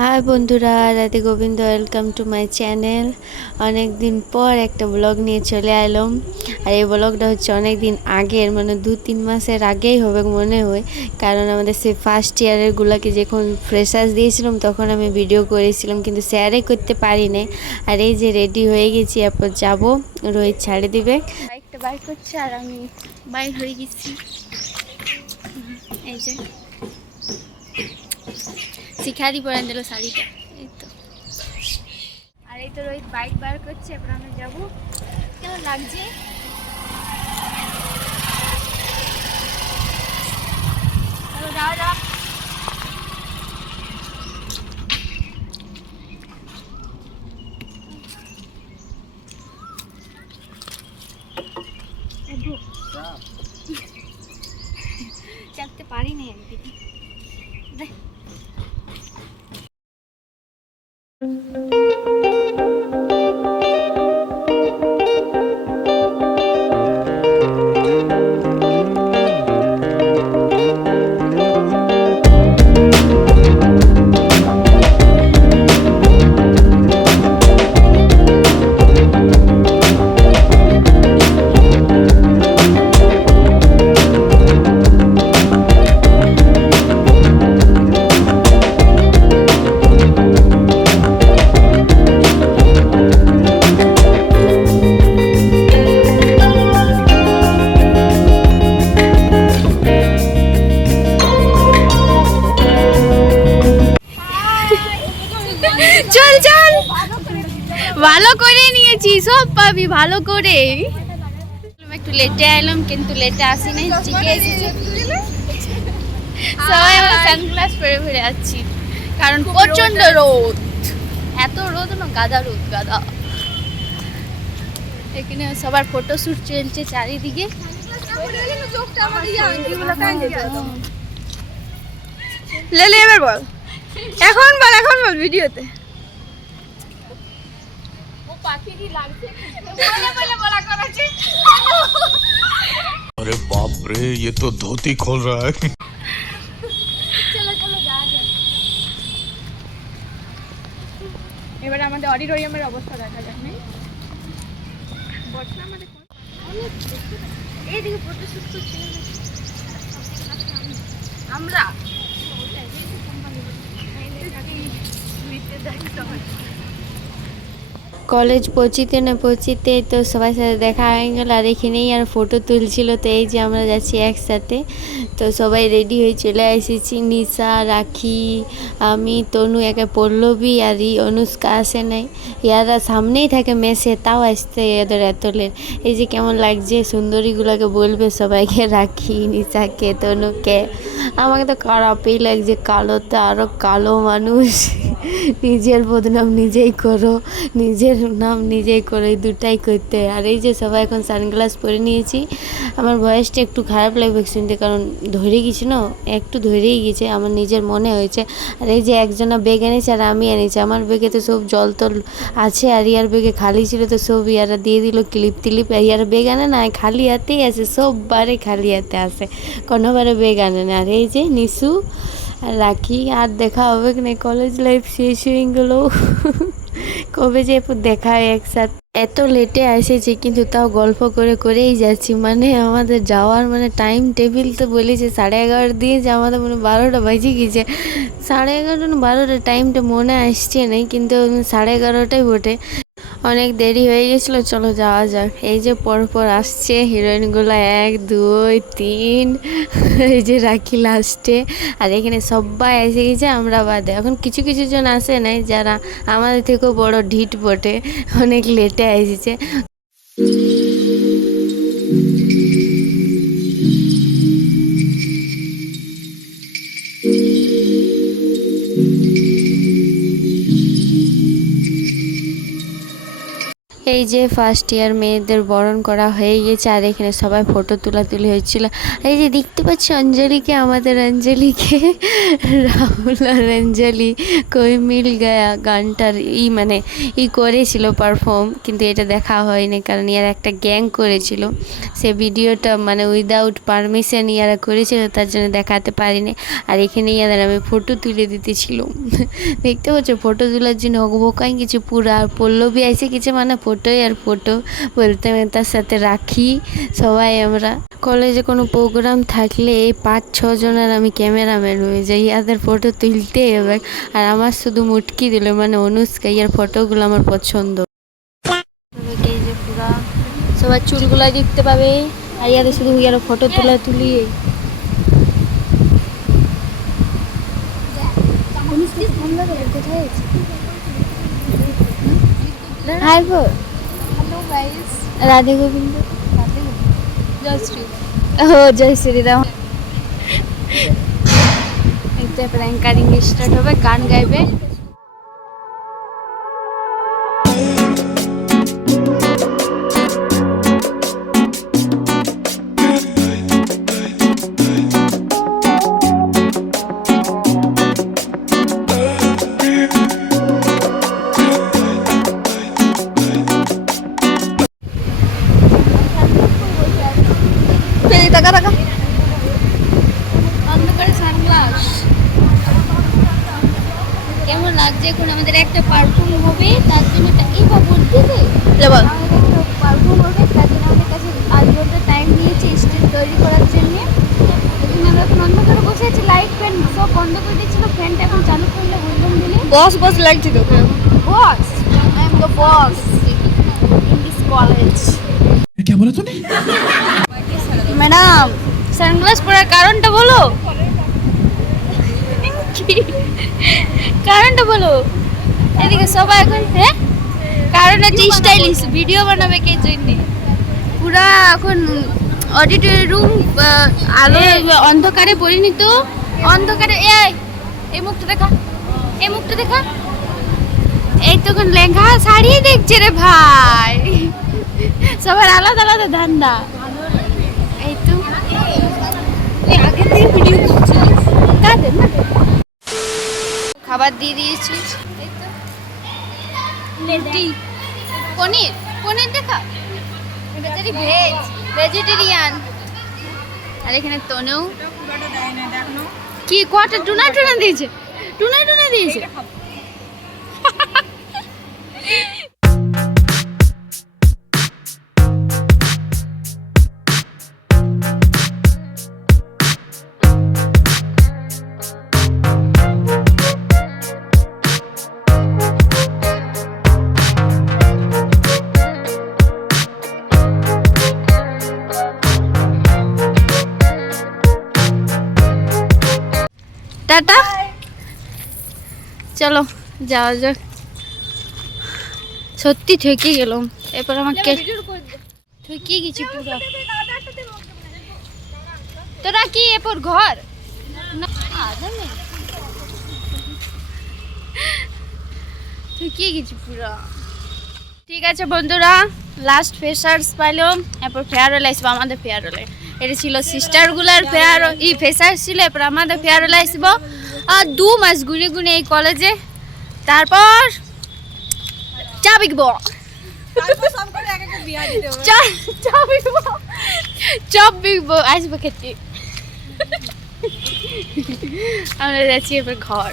High বন্ধুরা, Radhe Govinda, welcome to my channel. অনেক দিন পর একটা ব্লগ নিয়ে চলে এলাম। আর এই ব্লগটা হচ্ছে অনেক দিন আগের, মানে 2-3 মাসের আগেই হবে মনে হয়। কারণ আমাদের সেই ফার্স্ট ইয়ারেরগুলোকে যখন ফ্রেশার্স দিয়েছিলাম তখন আমি ভিডিও করেছিলাম, কিন্তু শেয়ারই করতে পারি না। আর এই যে রেডি হয়ে গেছি, এরপর যাব, রোহিত ছাড়ে দিবে। বাইকটা বাইক করছে আর আমি বাইর হয়ে গেছি। এই যে শিখারি পরান দিল শাড়িটা, এই তো। আর এই তো রোহিত বাইক বার করছে, এবার আমরা যাবো। কেমন লাগছে? চলো যাও যাও। চাপতে পারি না একদিকে। চল চল, ভালো করে নিয়েছি, সব পাবি ভালো করে। একটু লেটে এলাম, কিন্তু লেটে আসি নাই, ঠিকই এসেছি। সবাই আমরা সানগ্লাস পরে ঘুরে যাচ্ছি, কারণ প্রচন্ড রোদ। এত রোদ না, গাদা রোদ, গাদা। এখানে সবার ফটোশুট চলছে চারিদিকে। লেলে এবার বল, এখন বল, এখন বল ভিডিওতে। अरे बाप रे, ये तो धोती खोल रहा है। চলো চলো যা যা। এবারে আমাদের অডিটোরিয়ামের অবস্থা দেখা যাক। নেই এইদিকে ফটোশুট করছিল আমরা। কলেজ পৌঁছিতে না পৌঁছিতে তো সবার সাথে দেখা হয়ে গেল, আর এখানেই আর ফটো তুলছিল। তো এই যে আমরা যাচ্ছি একসাথে, তো সবাই রেডি হয়ে চলে এসেছি। নিশা, রাখি, আমি, তনু, একে পল্লবী আর অনুষ্কা আসে নাই। ইয়ারা সামনেই থাকে মেসে, তাও আসতে এদের এত লেট। এই যে কেমন লাগছে, সুন্দরীগুলোকে বলবে সবাইকে, রাখি, নিশাকে, তনুকে। আমাকে তো খারাপই লাগছে, কালোতে আরও কালো মানুষ। নিজের বদনাম নিজেই করো, নিজের নাম নিজেই করো, এই দুটাই করতে হয়। আর এই যে সবাই এখন সানগ্লাস পরে নিয়েছি। আমার ভয়েসটা একটু খারাপ লাগবে শুনতে, কারণ ধরে গেছি না, একটু ধরেই গেছে, আমার নিজের মনে হয়েছে। আর এই যে একজনা ব্যাগ এনেছে আর আমি এনেছি। আমার ব্যাগে তো সব জল তল আছে, আর ইয়ার ব্যাগে খালি ছিল, তো সব ইয়ারা দিয়ে দিল ক্লিপ টিলিপ। ইয়ার ব্যাগ আনে না, খালি হাতেই আসে, সববারে খালি হাতে আসে, কোনোবারে ব্যাগ আনে না। আর এই যে নিশু আর রাখি, আর দেখা হবে কি না, কলেজ লাইফ শেষ হয়ে গেল। কবে যে দেখা হয় একসাথে। এত লেটে এসেছি, কিন্তু তাও গল্প করে করেই যাচ্ছি। মানে আমাদের যাওয়ার মানে টাইম টেবিল তো বলেছে 11:30 দিয়েছে, আমাদের মানে 12টা বাজে গিয়েছে। 11:30 না 12টা টাইমটা মনে আসছে নাই, কিন্তু 11:30টাই বটে। অনেক দেরি হয়ে গেছিলো, চলো যাওয়া যাক। এই যে পরপর আসছে হিরোইনগুলো, 1 2 3। এই যে রাখি লাস্টে। আর এখানে সবাই এসে গেছে, আমরা বাদে। এখন কিছু কিছু জন আসে নাই, যারা আমাদের থেকেও বড় ঢিট বটে, অনেক লেটে এসেছে। এই যে ফার্স্ট ইয়ার মেয়েদের বরণ করা হয়ে গেছে আর এখানে সবাই ফটো তুলাতুলি হয়েছিল। এই যে দেখতে পাচ্ছি অঞ্জলিকে, আমাদের অঞ্জলিকে, রাহুল আর অঞ্জলি কই মিল গায়া গানটার মানে করেছিল পারফর্ম, কিন্তু এটা দেখা হয়নি কারণ ইয়ারা একটা গ্যাং করেছিল, সে ভিডিওটা মানে উইদাউট পারমিশন ইয়ারা করেছিল, তার জন্য দেখাতে পারিনি। আর এখানে ইয়াদের আমি ফটো তুলে দিতেছিল, দেখতে পাচ্ছ ফটো তোলার জন্য হকবকাই কিছু পুরা। আর পল্লবী আইসে কিছু মানে ফটোই আর ফটো বলতে তার সাথে রাখি সবাই। আমরা কলেজে কোনো প্রোগ্রাম থাকলে এই 5-6 জনের আমি ক্যামেরাম্যান হয়ে যাই, ইয়াদের ফটো তুলতেই হবে। আর আমার শুধু মুটকি দিল মানে অনুষ্কা, ইয়ার ফটোগুলো আমার পছন্দ। এই যে পুরা সবার চুলগুলা দেখতে পাবে, আর ইয়াদের শুধু ইয়ার ফটো তুলি। রাধে গোবিন্দ, জয় শ্রীরাম। তারপরে অ্যাঙ্কারিং স্টার্ট হবে, গান গাইবে। কেমন লাগছে? এখন আমাদের একটা পারফর্ম হবে, তার জন্য বলতে পারফর্ম হবে, তার জন্য আমাদের কাছে 8 ঘন্টা টাইম নিয়েছে স্টেজ তৈরি করার জন্য। এখন আমরা এখন অন্ধকারে বসে আছি, লাইট ফ্যান সব বন্ধ করে দিয়েছিল, ফ্যানটা এখন চালু করলে বললাম দিলে বস লাগছে তো। Boss, I am the boss in this college. क्या बोला तूने? ম্যাডাম সানগ্লাস পরার কারণটা বলো, কারণটা বলো। এদিকে সবাই এখন কারণ হচ্ছে স্টাইলিশ ভিডিও বানাবে কে জন্য। পুরা এখন অডিটোরিয়াম আলো অন্ধকারে পরিণত, অন্ধকারে। এই মুখটা দেখা, এই মুখটা দেখা, এই তখন লেহেঙ্গা শাড়ি দেখছে রে ভাই, সবার আলাদা আলাদা ধান্দা। এই তো আগে থেকে ভিডিও করছিস, কাদের না খাবার দিয়ে দিয়েছি। এই তো লেটি পনির, পনির দেখা, বেচারি ভেজিটেরিয়ান। আর এখানে তনু কি কোয়াটা টুনা দিয়েছে, টুনা দিয়েছে। টাটা, চলো যাওয়া যাক। সত্যি ঠকে গেলাম, এরপর আমাকে ঠকে গেছি পুরো। তোরা কি এরপর ঘর ঠকে গেছি পুরো। ঠিক আছে বন্ধুরা, লাস্ট ফ্রেশার্স পাইলাম, এরপর ফেয়ারওয়েল আসবো আমাদের ফেয়ারওয়েলে। এটা ছিল সিস্টারগুলার ফেয়ার ফ্রেশার্স ছিল, এরপর আমাদের ফেয়ারওয়েল আসবো। আর 2 মাস গুনে গুনে এই কলেজে, তারপর চা বিকবো, চপ বিকবো, আসবো খেতে। আমরা যাচ্ছি এবার ঘর।